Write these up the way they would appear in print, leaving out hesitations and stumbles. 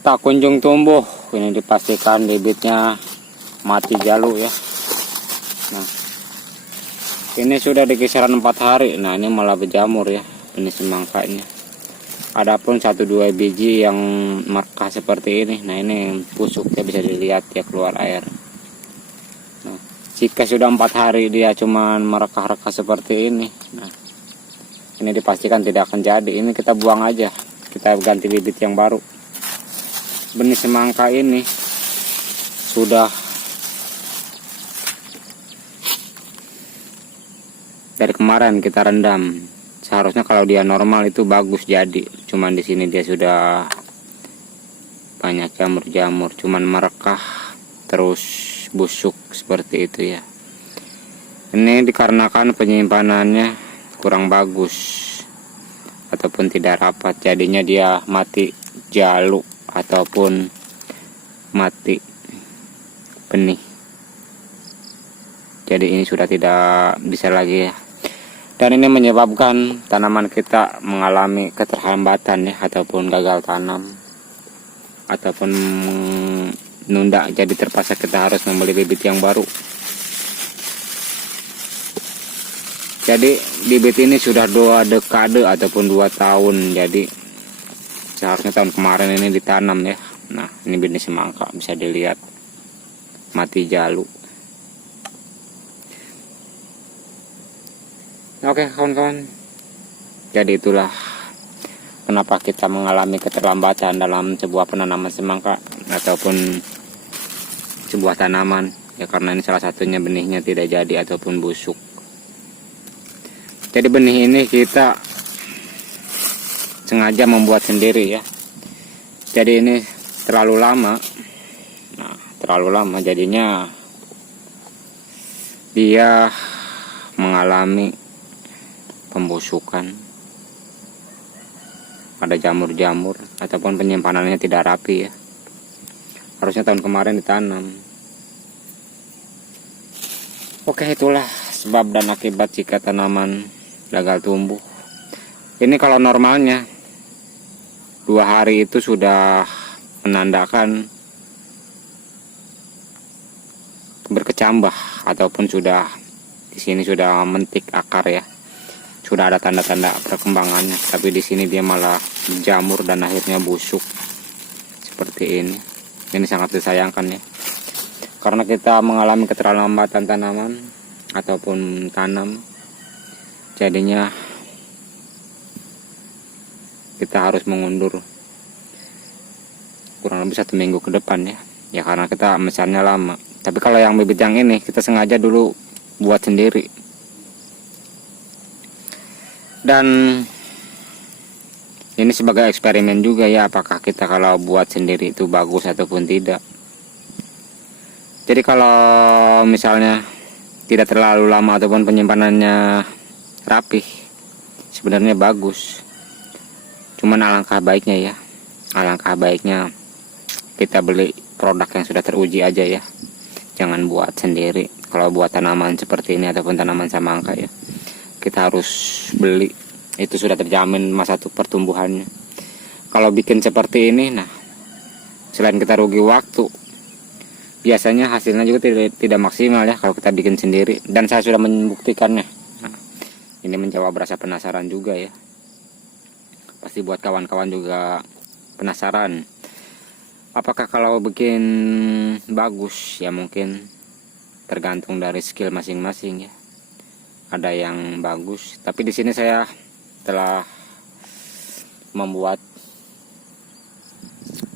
tak kunjung tumbuh. Ini dipastikan bibitnya mati jalu ya. Nah, ini sudah di kisaran 4 hari. Nah, ini malah berjamur ya benih semangkanya. Adapun 1-2 biji yang merekah seperti ini. Nah, ini busuk ya, bisa dilihat ya keluar air. Nah, jika sudah 4 hari dia cuman merekah-rekah seperti ini, nah ini dipastikan tidak akan jadi. Ini kita buang aja, kita ganti bibit yang baru. Benih semangka ini sudah dari kemarin kita rendam. Seharusnya kalau dia normal itu bagus jadi. Cuman di sini dia sudah banyak jamur-jamur, cuman merekah terus busuk seperti itu ya. Ini dikarenakan penyimpanannya kurang bagus ataupun tidak rapat, jadinya dia mati jalu ataupun mati benih. Jadi ini sudah tidak bisa lagi ya. Dan ini menyebabkan tanaman kita mengalami keterlambatan ya, ataupun gagal tanam, ataupun menunda. Jadi terpaksa kita harus membeli bibit yang baru. Jadi bibit ini sudah 2 dekade ataupun 2 tahun. Jadi seharusnya tahun kemarin ini ditanam ya. Nah, ini benih semangka bisa dilihat mati jalu. Oke kawan-kawan, jadi itulah kenapa kita mengalami keterlambatan dalam sebuah penanaman semangka ataupun sebuah tanaman ya, karena ini salah satunya benihnya tidak jadi ataupun busuk. Jadi benih ini kita sengaja membuat sendiri ya. Jadi ini terlalu lama. Nah, terlalu lama jadinya dia mengalami pembusukan, ada jamur-jamur ataupun penyimpanannya tidak rapi ya. Harusnya tahun kemarin ditanam. Oke, itulah sebab dan akibat jika tanaman gagal tumbuh. Ini kalau normalnya 2 hari itu sudah menandakan berkecambah ataupun sudah di sini sudah mentik akar ya. Sudah ada tanda-tanda perkembangannya, tapi di sini dia malah jamur dan akhirnya busuk seperti ini. Ini sangat disayangkan ya, karena kita mengalami keterlambatan tanaman ataupun tanam, jadinya kita harus mengundur kurang lebih 1 minggu ke depan ya karena kita mesannya lama. Tapi kalau yang bibit yang ini kita sengaja dulu buat sendiri. Dan ini sebagai eksperimen juga ya, apakah kita kalau buat sendiri itu bagus ataupun tidak. Jadi kalau misalnya tidak terlalu lama ataupun penyimpanannya rapih, sebenarnya bagus. Cuman alangkah baiknya kita beli produk yang sudah teruji aja ya. Jangan buat sendiri. Kalau buat tanaman seperti ini ataupun tanaman semangka ya, kita harus beli, itu sudah terjamin masa pertumbuhannya. Kalau bikin seperti ini, nah selain kita rugi waktu, biasanya hasilnya juga tidak maksimal ya kalau kita bikin sendiri. Dan saya sudah membuktikannya. Nah, ini menjawab rasa penasaran juga ya. Pasti buat kawan-kawan juga penasaran, apakah kalau bikin bagus ya, mungkin tergantung dari skill masing-masing ya. Ada yang bagus, tapi di sini saya telah membuat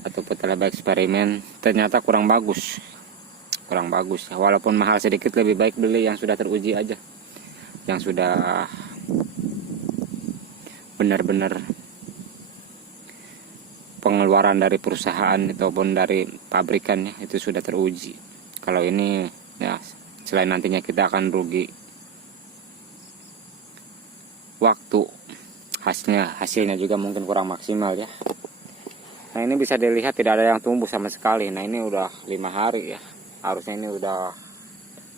ataupun telah bereksperimen, ternyata kurang bagus ya. Walaupun mahal sedikit, lebih baik beli yang sudah teruji aja, yang sudah benar-benar pengeluaran dari perusahaan ataupun dari pabrikannya itu sudah teruji. Kalau ini ya, selain nantinya kita akan rugi waktu, hasilnya juga mungkin kurang maksimal ya. Nah, ini bisa dilihat tidak ada yang tumbuh sama sekali. Nah, ini udah 5 hari ya, harusnya ini udah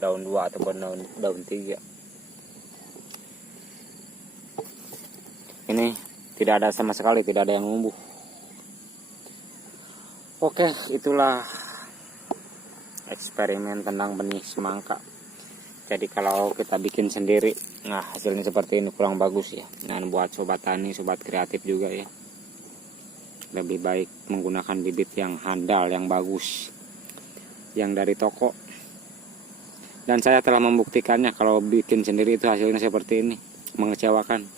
daun 2 ataupun daun 3. Ini tidak ada sama sekali, tidak ada yang tumbuh. Oke, itulah eksperimen tentang benih semangka. Jadi kalau kita bikin sendiri, nah hasilnya seperti ini kurang bagus ya. Nah buat sobat tani, sobat kreatif juga ya, lebih baik menggunakan bibit yang handal, yang bagus, yang dari toko. Dan saya telah membuktikannya kalau bikin sendiri itu hasilnya seperti ini, mengecewakan.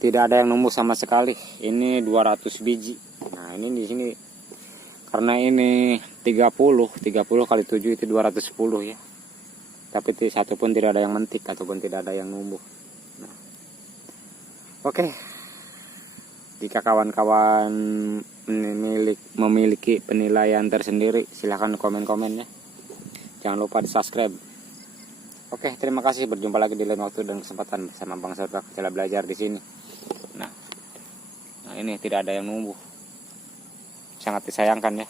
Tidak ada yang numbuh sama sekali. Ini 200 biji. Nah ini di sini karena ini 30 kali 7 itu 210 ya. Tapi satu pun tidak ada yang mentik ataupun tidak ada yang numbuh. Nah, oke. Jika kawan-kawan memiliki penilaian tersendiri, silahkan komen-komen ya. Jangan lupa di subscribe. Oke, terima kasih. Berjumpa lagi di lain waktu dan kesempatan bersama Bang Saudara Kecil Belajar di sini. Nah, ini tidak ada yang numbuh. Sangat disayangkan ya.